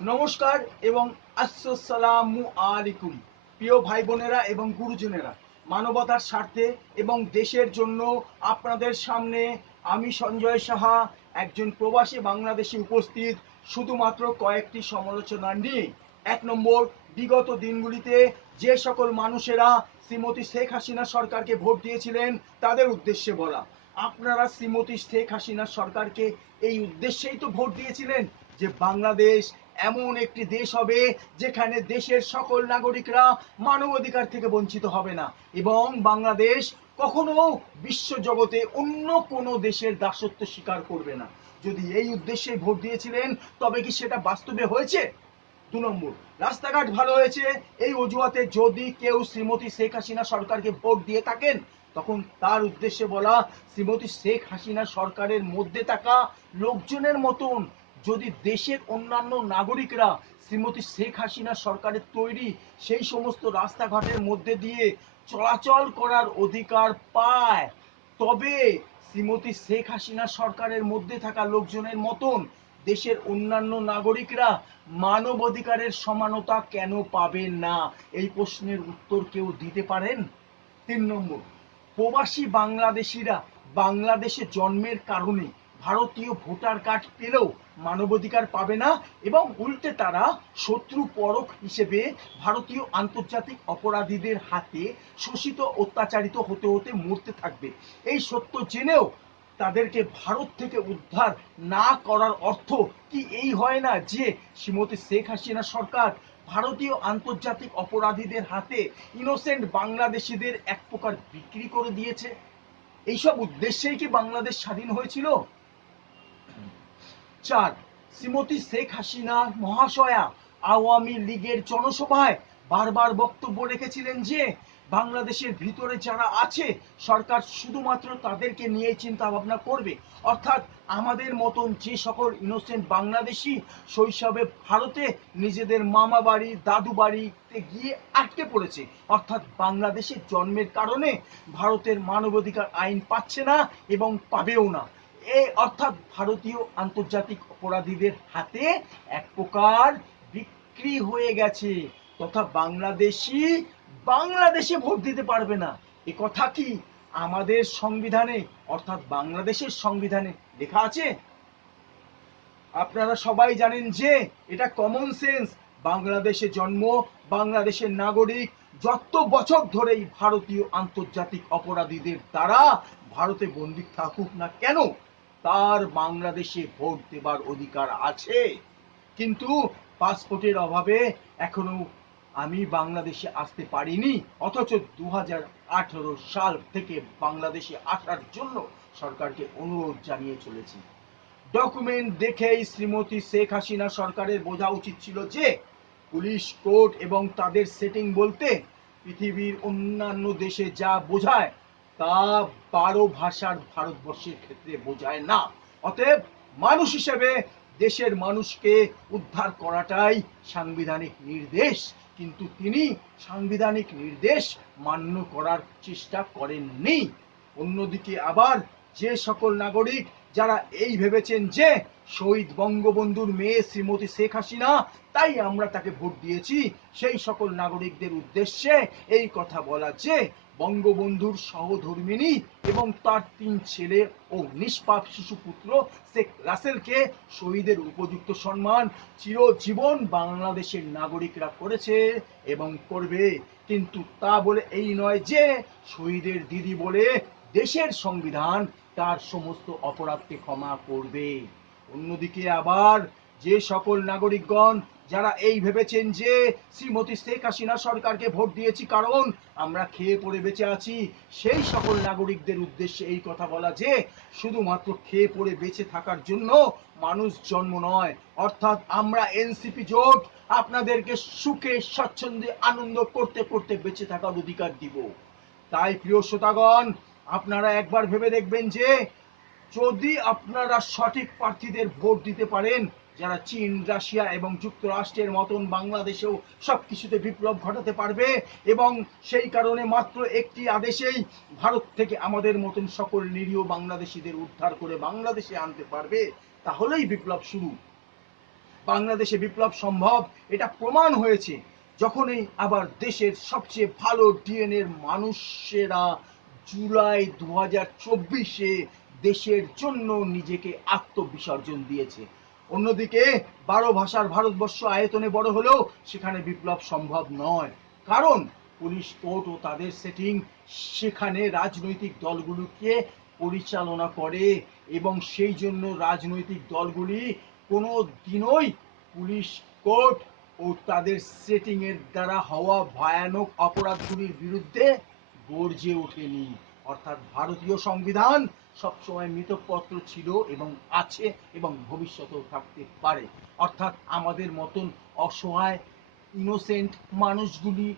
নমস্কার এবং আসসালামু আলাইকুম প্রিয় ভাই বোনেরা এবং গুরুজনেরা, মানবতার স্বার্থে এবং দেশের জন্য আপনাদের সামনে আমি সঞ্জয় সাহা, একজন প্রবাসী বাংলাদেশি, উপস্থিত শুধুমাত্র কয়েকটি সমালোচনা নিয়ে। এক নম্বর, বিগত দিনগুলিতে যে সকল মানুষেরা শ্রীমতী শেখ হাসিনা সরকারকে ভোট দিয়েছিলেন তাদের উদ্দেশ্যে বলা। আপনারা শ্রীমতী শেখ হাসিনা সরকারকে এই উদ্দেশ্যেই তো ভোট দিয়েছিলেন যে বাংলাদেশ এমন একটি দেশ হবে যেখানে দেশের সকল নাগরিকরা মানবাধিকার থেকে বঞ্চিত হবে না, এবং বাংলাদেশ কখনো বিশ্ব জগতে অন্য কোনো দেশের দাসত্ব স্বীকার করবে না। যদি এই উদ্দেশ্যে ভোট দিয়েছিলেন তবে কি সেটা বাস্তবে হয়েছে? 2 নম্বর, রাস্তাঘাট ভালো হয়েছে এই অজুহাতে যদি কেউ শ্রীমতী শেখ হাসিনা সরকারকে ভোট দিয়ে থাকেন, তখন তার উদ্দেশ্যে বলা, শ্রীমতী শেখ হাসিনা সরকারের মধ্যে থাকা লোকজনের মতন যদি দেশের অন্যান্য নাগরিকরা শ্রীমতী শেখ হাসিনা সরকারের তৈরি সেই সমস্ত রাস্তাঘাটের মধ্যে দিয়ে চলাচল করার অধিকার পায়, তবে শ্রীমতী শেখ হাসিনা সরকারের মধ্যে থাকা লোকজনের মতন দেশের অন্যান্য নাগরিকরা মানবাধিকারের সমানতা কেন পাবে না? এই প্রশ্নের উত্তর কেউ দিতে পারেন? 3 নম্বর, প্রবাসী বাংলাদেশিরা বাংলাদেশে জন্মের কারণে ভারতীয় ভোটার কার্ড পেলেও মানবাধিকার পাবে না, এবং উল্টে তারা শত্রু পরখ হিসেবে ভারতীয় আন্তর্জাতিক অপরাধীদের হাতে শোষিত, অত্যাচারিত হতে হতে মরতে থাকবে। এই সত্য জেনেও তাদেরকে ভারত থেকে উদ্ধার না করার অর্থ কি এই হয় না যে শ্রীমতী শেখ হাসিনা সরকার ভারতীয় আন্তর্জাতিক অপরাধীদের হাতে ইনোসেন্ট বাংলাদেশিদের এক প্রকার বিক্রি করে দিয়েছে? এইসব উদ্দেশ্যেই কি বাংলাদেশ স্বাধীন হয়েছিল? 4, শ্রীমতী শেখ হাসিনা মহাশয়া আওয়ামী লীগের জনসভায় বারবার বক্তব্য রেখেছিলেন যে বাংলাদেশের ভিতরে যারা আছে সরকার শুধুমাত্র তাদেরকে নিয়ে চিন্তা ভাবনা করবে, অর্থাৎ আমাদের মতন যে সকল ইনোসেন্ট বাংলাদেশি শৈশবে ভারতে নিজেদের মামা বাড়ি, দাদু বাড়িতে গিয়ে আটকে পড়েছে, অর্থাৎ বাংলাদেশের জন্মের কারণে ভারতের মানবাধিকার আইন পাচ্ছে না এবং পাবেও না, অর্থাৎ ভারতীয় আন্তর্জাতিক অপরাধীদের হাতে এক প্রকার বিক্রি হয়ে গেছে, তথা বাংলাদেশে ভোট দিতে পারবে না। এ কথা কি আমাদের সংবিধানে, অর্থাৎ বাংলাদেশের সংবিধানে লেখা আছে? আপনারা সবাই জানেন যে এটা কমন সেন্স। বাংলাদেশে জন্ম, বাংলাদেশের নাগরিক যত বছর ধরেই ভারতীয় আন্তর্জাতিক অপরাধীদের দ্বারা ভারতে বন্দী থাকুক না কেন, তার বাংলাদেশে ভোট দেবার অধিকার আছে। কিন্তু পাসপোর্টের অভাবে এখনো আমি বাংলাদেশে আসতে পারিনি, অথচ 2018 সাল থেকে বাংলাদেশে আসার জন্য সরকারকে অনুরোধ জানিয়ে চলেছি। ডকুমেন্ট দেখেই শ্রীমতী শেখ হাসিনা সরকারের বোঝা উচিত ছিল যে পুলিশ, কোর্ট এবং তাদের সেটিং বলতে পৃথিবীর অন্যান্য দেশে যা বোঝায় তা 12 ভাষার ভারতবর্ষের ক্ষেত্রে বোঝায় না। অতএব মানুষ হিসেবে দেশের মানুষকে উদ্ধার করাটাই সাংবিধানিক নির্দেশ, কিন্তু তিনি সাংবিধানিক নির্দেশ মান্য করার চেষ্টা করেননি। অন্যদিকে আবার যে সকল নাগরিক যারা এই ভেবেছেন যে শহীদ বঙ্গবন্ধুর মেয়ে শ্রীমতী শেখ হাসিনা তাই আমরা তাকে ভোট দিয়েছি, সেই সকল নাগরিকদের উদ্দেশ্যে এই কথা বলা যে বঙ্গবন্ধুর সহধর্মিণী এবং তার 3 ছেলে ও নিষ্পাপ শিশুপুত্র শেখ রাসেলকে শহীদের উপযুক্ত সম্মান চিরজীবন বাংলাদেশের নাগরিকরা করেছে এবং করবে, কিন্তু তা বলে এই নয় যে শহীদের দিদি বলে দেশের সংবিধান তার সমস্ত অপরাধকে ক্ষমা করবে। অন্যদিকে আবার যে সকল নাগরিকগণ যারা এই ভেবেছেন যে শ্রীমতী শেখ হাসিনা সরকারকে ভোট দিয়েছি কারণ আমরা খেয়ে পড়ে বেঁচে আছি, সেই সকল নাগরিকদের উদ্দেশ্যে এই কথা বলা যে শুধুমাত্র খেয়ে পড়ে বেঁচে থাকার জন্য মানুষ জন্ম নয়, অর্থাৎ আমরা এনসিপি জোট আপনাদেরকে সুখে স্বচ্ছন্দে আনন্দ করতে করতে বেঁচে থাকার অধিকার দিব। তাই প্রিয় শ্রোতাগণ, আপনারা একবার ভেবে দেখবেন যে যদি আপনারা সঠিক প্রার্থীদের ভোট দিতে পারেন যারা চীন, রাশিয়া এবং যুক্তরাষ্ট্রের মতন বাংলাদেশেও সবকিছুতে বিপ্লব ঘটাতে পারবে এবং সেই কারণে মাত্র একটি আদেশেই ভারত থেকে আমাদের মতন সকল নিরীহ বাংলাদেশিদের উদ্ধার করে বাংলাদেশে আনতে পারবে, তাহলেই বিপ্লব শুরু। বাংলাদেশে বিপ্লব সম্ভব এটা প্রমাণ হয়েছে যখনই আবার দেশের সবচেয়ে ভালো ডিএনএর মানুষেরা জুলাই 2024-এ দেশের জন্য নিজেকে আত্মবিসর্জন দিয়েছে। অন্যদিকে 12 ভাষার ভারতবর্ষ আয়তনে বড় হলেও সেখানে বিপ্লব সম্ভব নয়, কারণ পুলিশ কোর্ট ও তাদের সেটিং সেখানে রাজনৈতিক দলগুলোকে পরিচালনা করে, এবং সেই জন্য রাজনৈতিক দলগুলি কোনো দিনই পুলিশ কোর্ট ও তাদের সেটিং এর দ্বারা হওয়া ভয়ানক অপরাধগুলির বিরুদ্ধে গর্জে ওঠেনি। অর্থাৎ ভারতীয় সংবিধান সবসময় মিতপত্র ছিল এবং আছে এবং ভবিষ্যতেও থাকতে পারে। অর্থাৎ আমাদের মতন অসহায় ইনোসেন্ট মানুষগুলি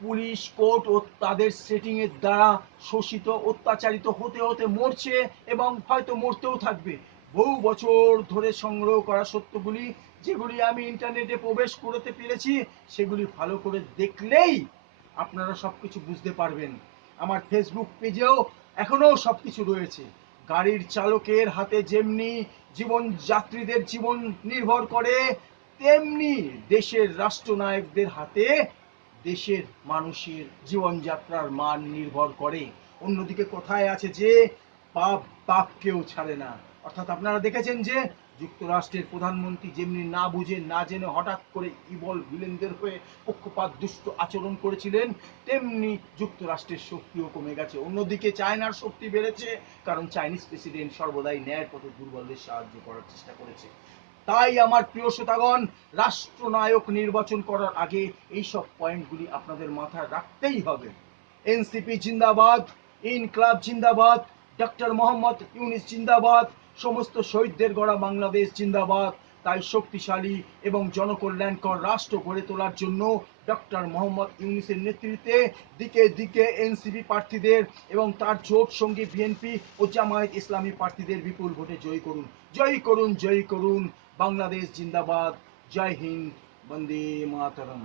পুলিশ কোর্ট ও তাদের সেটিং এর দ্বারা শোষিত অত্যাচারিত হতে হতে মরছে এবং হয়তো মরতেও থাকবে। বহু বছর ধরে সংগ্রহ করা সত্যগুলি যেগুলি আমি ইন্টারনেটে প্রবেশ করতে পেরেছি সেগুলি ভালো করে দেখলেই আপনারা সবকিছু বুঝতে পারবেন। আমার ফেসবুক পেজেও এখনো সবকিছু রয়েছে। গাড়ির চালকের হাতে যেমনি জীবন যাত্রীদের জীবন নির্ভর করে, তেমনি দেশের রাষ্ট্রনায়কদের হাতে দেশের মানুষের জীবনযাত্রার মান নির্ভর করে। অন্যদিকে কথায় আছে যে পাপ বাপকেও ছাড়ে না। অর্থাৎ আপনারা দেখেছেন যে যুক্তরাষ্ট্রের প্রধানমন্ত্রী যেমনি না বুঝে না জেনে হঠাৎ করে ইবল ভিলেনদের হয়ে পক্ষপাত দুষ্ট আচরণ করেছিলেন, তেমনি যুক্তরাষ্ট্রের শক্তিও কমে গেছে। অন্যদিকে চায়নার শক্তি বেড়েছে, কারণ চাইনিজ প্রেসিডেন্ট সর্বদাই ন্যায়ের পথে দুর্বলদের সাহায্য করার চেষ্টা করেছে। তাই আমার প্রিয় শ্রোতাগণ, রাষ্ট্রনায়ক নির্বাচন করার আগে এইসব পয়েন্টগুলি আপনাদের মাথায় রাখতেই হবে। এনসিপি জিন্দাবাদ, ইনকলাব জিন্দাবাদ, ডক্টর মোহাম্মদ ইউনিস জিন্দাবাদ, সমস্ত শহীদদের গড়া বাংলাদেশ জিন্দাবাদ। তাই শক্তিশালী এবং জনকল্যাণকর রাষ্ট্র গড়ে তোলার জন্য ডক্টর মোহাম্মদ ইউনিসের নেতৃত্বে দিকে দিকে এনসিপি প্রার্থীদের এবং তার জোট সঙ্গী বিএনপি ও জামায়াত ইসলামী প্রার্থীদের বিপুল ভোটে জয়ী করুন। জয়ী করুন, জয়ী করুন। বাংলাদেশ জিন্দাবাদ। জয় হিন্দ। বন্দে মাতরম।